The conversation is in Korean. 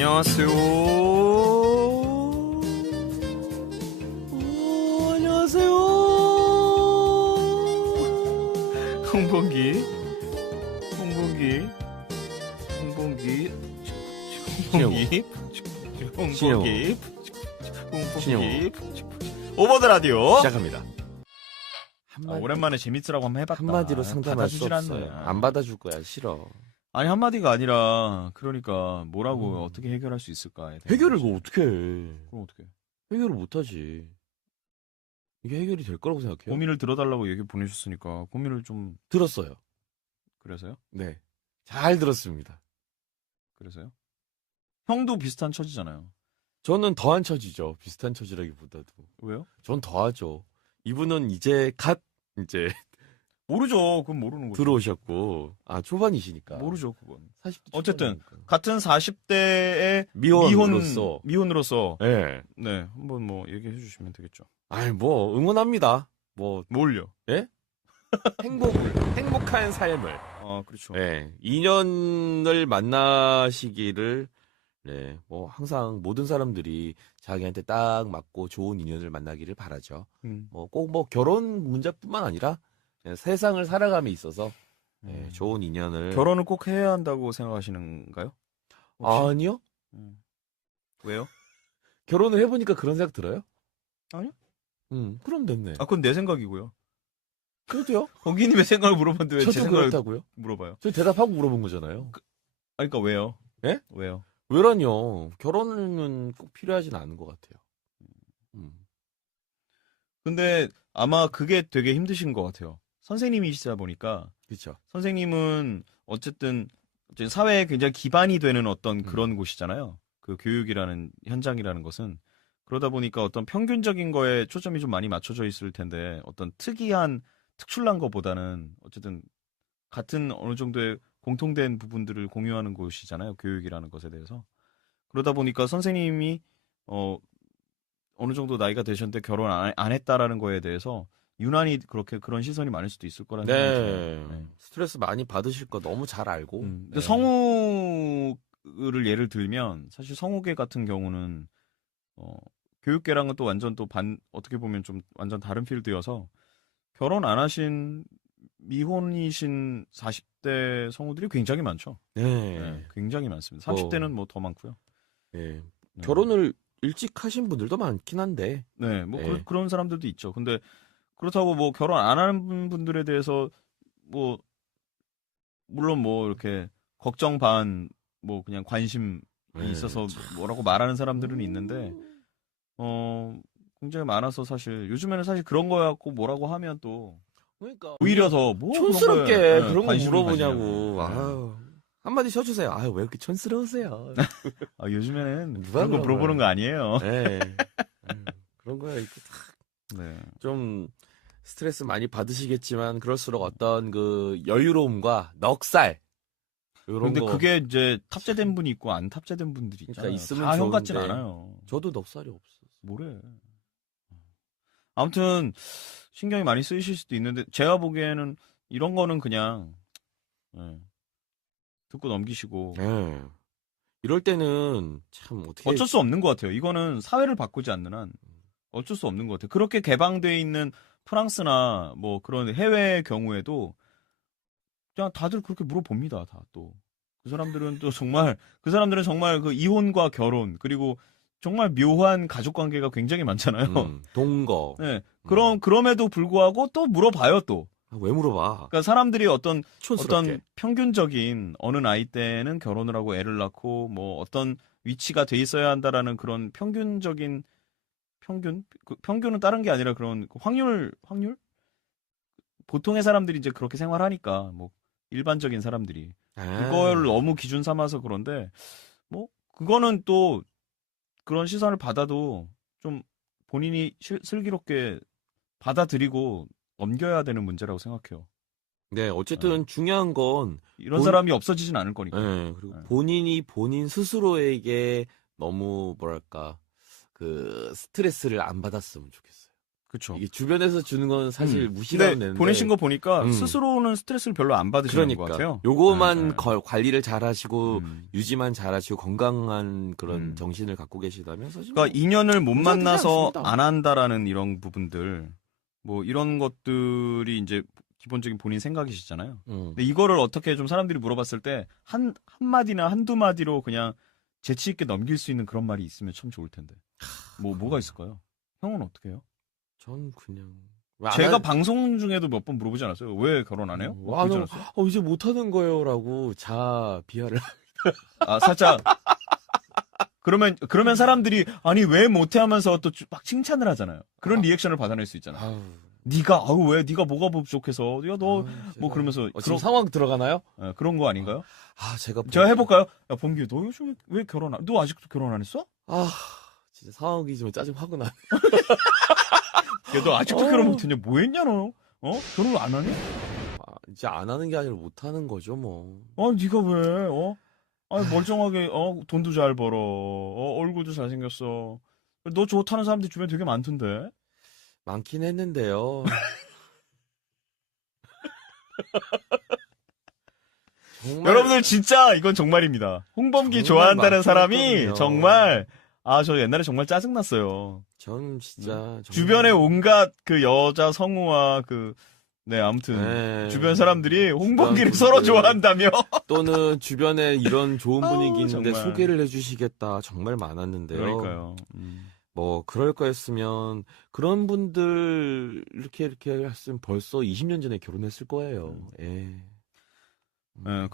안녕하세요. 안녕하세요. 홍봉기. 오버드 라디오 시작합니다. 오랜만에 재밌으라고 한번 해봤다. 한마디로 상담할 수 받아주질 없어요. 않네. 안 받아줄 거야. 싫어. 아니 한마디가 아니라 그러니까 뭐라고 음. 어떻게 해결할 수 있을까에 대한 해결을 거지. 뭐 어떻게 해. 그럼 어떻게 해? 해결을 못하지. 이게 해결이 될 거라고 생각해요? 고민을 들어달라고 얘기 보내셨으니까 고민을 좀 들었어요. 그래서요? 네. 잘 들었습니다. 그래서요? 형도 비슷한 처지잖아요. 저는 더한 처지죠. 비슷한 처지라기보다도. 왜요? 전 더하죠. 이분은 이제 모르죠. 그건 모르는 거죠. 들어오셨고, 초반이시니까. 모르죠, 그건. 40대 어쨌든 초반이니까. 같은 40대의 미혼으로서. 네, 네. 한번 뭐 얘기해 주시면 되겠죠. 응원합니다. 뭘요? 행복한 삶을. 그렇죠. 네. 2년을 만나시기를, 네. 항상 모든 사람들이 자기한테 딱 맞고 좋은 인연을 만나기를 바라죠. 꼭 결혼 문제뿐만 아니라, 세상을 살아감에 있어서, 좋은 인연을. 결혼은 꼭 해야 한다고 생각하시는가요? 혹시? 아니요? 왜요? 결혼을 해보니까 그런 생각 들어요? 아니요. 그럼 됐네. 그건 내 생각이고요. 저도요? 홍기님의 생각을 물어봤는데 왜 제 저도 생각을 그렇다고요? 물어봐요? 저 대답하고 물어본 거잖아요. 그러니까 왜요? 예? 왜요? 왜라뇨? 결혼은 꼭 필요하진 않은 것 같아요. 근데 아마 그게 되게 힘드신 것 같아요. 선생님이시다 보니까 그렇죠. 선생님은 어쨌든 사회에 굉장히 기반이 되는 어떤 그런 곳이잖아요. 그 교육이라는 현장이라는 것은. 그러다 보니까 어떤 평균적인 거에 초점이 좀 많이 맞춰져 있을 텐데 어떤 특출난 것보다는 어쨌든 같은 어느 정도의 공통된 부분들을 공유하는 곳이잖아요. 교육이라는 것에 대해서. 그러다 보니까 선생님이 어느 정도 나이가 되셨는데 결혼 안 했다라는 거에 대해서 유난히 그런 시선이 많을 수도 있을 거라는 생각이 들어요. 네. 스트레스 많이 받으실 거 너무 잘 알고. 근데 성우를 예를 들면 사실 성우계 같은 경우는 교육계랑은 또 완전 어떻게 보면 좀 완전 다른 필드여서 결혼 안 하신 미혼이신 40대 성우들이 굉장히 많죠. 네, 굉장히 많습니다. 30대는 뭐 더 많고요. 네. 결혼을 일찍 하신 분들도 많긴 한데. 네, 그런 사람들도 있죠. 근데 그렇다고 뭐 결혼 안 하는 분들에 대해서 뭐 물론 뭐 이렇게 걱정 반 뭐 그냥 관심이 있어서 뭐라고 말하는 사람들은 있는데 굉장히 많아서 사실 요즘에는 사실 그런 거 갖고 뭐라고 하면 또 그러니까 오히려 더 뭐 촌스럽게 그런 거 관심을 물어보냐고. 가지냐고. 한마디 쳐주세요. 왜 이렇게 촌스러우세요? 요즘에는 누가 그런 거 물어보는 거 아니에요. 네. 그런 거야. 이렇게 네. 좀 스트레스 많이 받으시겠지만 그럴수록 어떤 그 여유로움과 넉살 근데 그게 이제 탑재된 분이 있고 안 탑재된 분들이 있잖아요. 그러니까 있으면 다 형 좋은데 같진 않아요. 저도 넉살이 없어. 뭐래. 아무튼 신경이 많이 쓰이실 수도 있는데 제가 보기에는 이런 거는 그냥 듣고 넘기시고 이럴 때는 참 어쩔 수 없는 것 같아요. 이거는 사회를 바꾸지 않는 한 어쩔 수 없는 것 같아요. 그렇게 개방돼 있는 프랑스나 뭐 그런 해외의 경우에도 그냥 다들 그렇게 물어봅니다. 다 또 그 사람들은 정말 그 이혼과 결혼 그리고 정말 묘한 가족 관계가 굉장히 많잖아요. 동거. 네. 그럼에도 불구하고 또 물어봐요, 또. 왜 물어봐? 그러니까 사람들이 어떤 촌스럽게. 평균적인 어느 나이 때는 결혼을 하고 애를 낳고 뭐 어떤 위치가 돼 있어야 한다라는 그런 평균적인 평균은 다른 게 아니라 그런 확률? 보통의 사람들이 이제 그렇게 생활하니까 뭐 일반적인 사람들이 그걸 너무 기준 삼아서 그런데 뭐 그거는 또 그런 시선을 받아도 좀 본인이 슬기롭게 받아들이고 넘겨야 되는 문제라고 생각해요. 네, 어쨌든 중요한 건 이런 사람이 없어지진 않을 거니까. 그리고 본인이 본인 스스로에게 너무 뭐랄까 그 스트레스를 안 받았으면 좋겠어요. 그렇죠. 이게 주변에서 주는 건 사실 무시하면 근데 되는데. 보내신 거 보니까 음. 스스로는 스트레스를 별로 안 받으시는 그러니까 것 같아요. 요거만 네. 관리를 잘 하시고 음. 유지만 잘 하시고 건강한 그런 음. 정신을 갖고 계시다면 사실 그러니까 인연을 못 문제가 되지 만나서 않습니다. 안 한다라는 이런 부분들, 뭐 이런 것들이 이제 기본적인 본인 생각이시잖아요. 근데 이거를 어떻게 좀 사람들이 물어봤을 때 한 마디나 한두 마디로 그냥 재치 있게 넘길 수 있는 그런 말이 있으면 참 좋을 텐데. 뭐가 있을까요? 형은 어떻게 해요? 전 그냥 왜 안 제가 한- 방송 중에도 몇 번 물어보지 않았어요? 왜 결혼 안 해요? 와, 그러지 너, 않았어요? 이제 못 하는 거예요라고 비하를. 아, 살짝. 그러면 사람들이, 아니, 왜 못해 하면서 또 막 칭찬을 하잖아요. 그런 리액션을 받아낼 수 있잖아요. 아우, 왜, 네가 뭐가 부족해서. 야, 너, 뭐 그러면서. 지금 상황 들어가나요? 그런 거 아닌가요? 제가 제가 해볼까요? 야, 범규, 너 요즘 왜 너 아직도 결혼 안 했어? 진짜 상황이 좀 짜증 확 나. 야, 너 아직도 결혼 못했냐? 뭐 했냐, 너? 결혼 안 하니? 이제 안 하는 게 아니라 못 하는 거죠, 뭐. 네가 왜, 아니, 멀쩡하게, 돈도 잘 벌어. 얼굴도 잘생겼어. 너 좋다는 사람들이 주변에 되게 많던데. 많긴 했는데요. 정말 여러분들 진짜 이건 정말입니다. 홍범기 정말 좋아한다는 많긴 사람이 했거든요. 정말 저 옛날에 정말 짜증났어요. 전 진짜 정말- 주변에 온갖 그 여자 성우와 아무튼 네. 주변 사람들이 홍범기를 주변 서로 분들. 좋아한다며. 또는 주변에 이런 좋은 아우, 분위기 있는데 정말. 소개를 해주시겠다 정말 많았는데요. 그러니까요. 뭐 그럴 거였으면 그런 분들 이렇게 했으면 벌써 20년 전에 결혼했을 거예요. 예. 예,